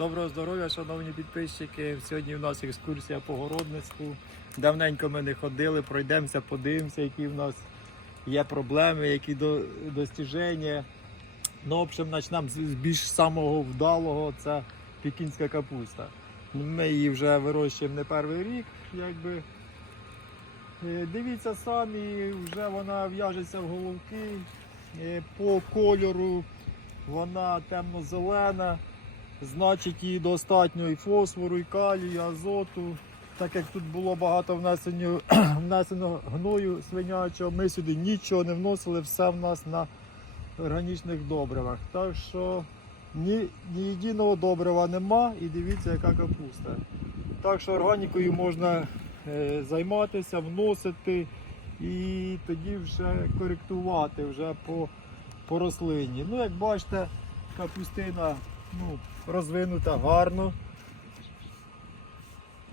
Доброго здоров'я, шановні підписчики. Сьогодні у нас екскурсія по городництву. Давненько ми не ходили, пройдемося, подивимося, які в нас є проблеми, які до, достіження. Ну, в общем, почнемо з більш самого вдалого, це пекінська капуста. Ми її вже вирощуємо не перший рік, якби. Е, Дивіться самі, вже вона в'яжеться в головки. Е, По кольору вона темно-зелена. Значить, їй достатньо і фосфору, і калію, і азоту. Так як тут було багато внесено, внесено гною свинячого, ми сюди нічого не вносили, все в нас на органічних добривах. Так що ні, ні єдиного добрива нема і дивіться, яка капуста. Так що органікою можна е, займатися, вносити і тоді вже коректувати вже по, по рослині. Ну, як бачите, капустина ну, розвинута гарно.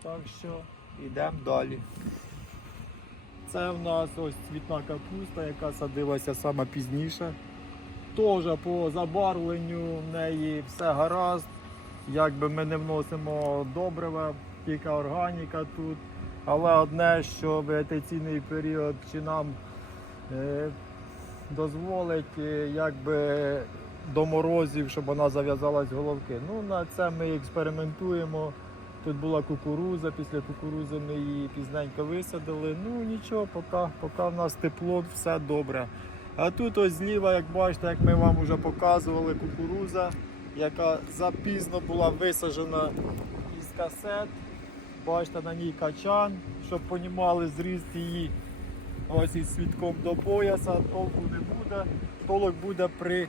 Так що йдемо далі. Це в нас ось цвітна капуста, яка садилася саме пізніше. Теж по забарвленню в неї все гаразд. Якби ми не вносимо добрива, тільки органіка тут. Але одне, що вегетаційний період чи нам е, дозволить е, якби до морозів, щоб вона зав'язалась головки. Ну, на це ми експериментуємо. Тут була кукуруза, після кукурузи ми її пізненько висадили. Ну нічого, поки, поки в нас тепло, все добре. А тут ось зліва, як бачите, як ми вам вже показували, кукуруза, яка запізно була висаджена із касет. Бачите, на ній качан, щоб понімали зріст її ось із світком до пояса, толку не буде. Толок буде при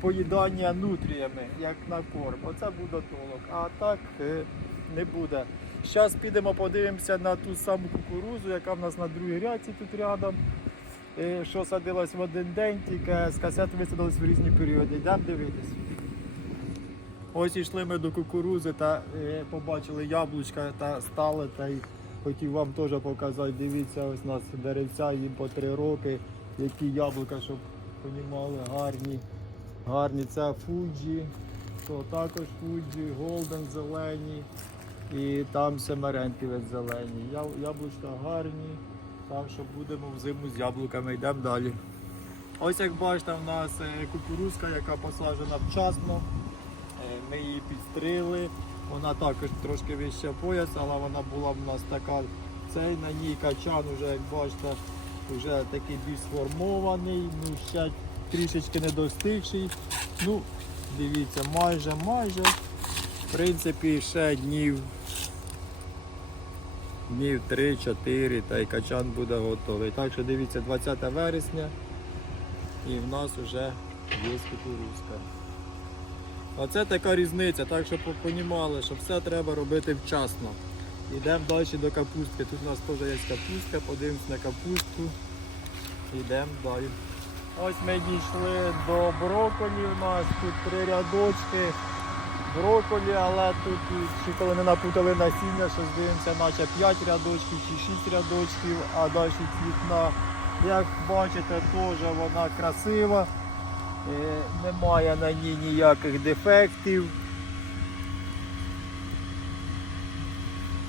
поїданні нутріями, як на корм. Оце буде толок. А так е, не буде. Зараз підемо подивимося на ту саму кукурузу, яка в нас на другій рядці тут рядом. Е, Що садилось в один день, тільки з касет висадились в різні періоди. Йдемо дивитись. Ось йшли ми до кукурузи та е, побачили яблучка та стали та й хотів вам теж показати. Дивіться, ось у нас деревця їм по три роки, які яблука, щоб понімали, гарні. Гарні. Це фуджі, то також фуджі, голден зелені і там семеренківець зелені. Яблучка гарні, так що будемо взиму з яблуками, йдемо далі. Ось як бачите, в нас е, кукурузка, яка посаджена вчасно. Е, Ми її підстрили. Вона також трошки вища пояс, але вона була в нас така. Цей на ній качан, вже, як бачите, вже такий більш сформований, ну трішечки не достигший. Ну, дивіться, майже, майже. В принципі, ще днів. Днів 3-4 та й качан буде готовий. Так що дивіться, 20 вересня і в нас вже є кукурузка. Оце така різниця, так щоб понімали, що все треба робити вчасно. Йдемо далі до капустки. Тут у нас теж є капустка, подивимось на капусту. Йдемо далі. Ось ми дійшли до броколі. У нас тут три рядочки броколі, але тут ще коли не напутали насіння, що здивимося, наче 5 рядочків чи 6 рядочків, а далі цвітна. Як бачите, теж вона красива. Е, Немає на ній ніяких дефектів.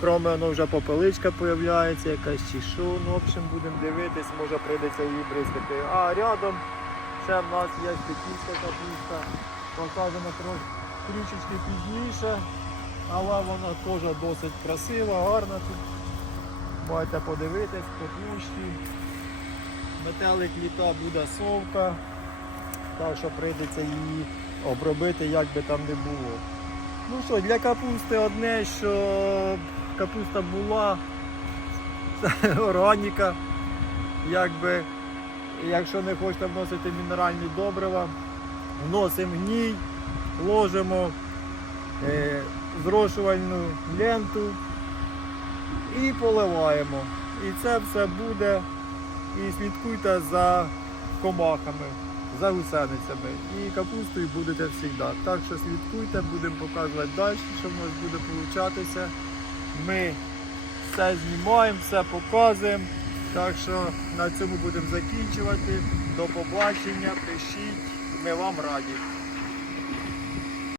Кроме воно вже попеличка появляється, якась чи що. Ну, в общем, будемо дивитись, може прийдеться її бризкати. А рядом ще в нас є пекінська капуста, трошки трішечки пізніше, але вона теж досить красива, гарна тут. Можете подивитись по площі. Метелик літа буде совка. Так що прийдеться її обробити, як би там не було. Ну що, для капусти одне, що капуста була органіка. Якби, якщо не хочете вносити мінеральні добрива, вносимо гній, ложимо е, зрошувальну ленту і поливаємо. І це все буде. І слідкуйте за комахами за гусеницями. І капустою будете завжди. Так що слідкуйте, будемо показувати далі, що в нас буде получатися. Ми все знімаємо, все показуємо. Так що на цьому будемо закінчувати. До побачення, пишіть, ми вам раді.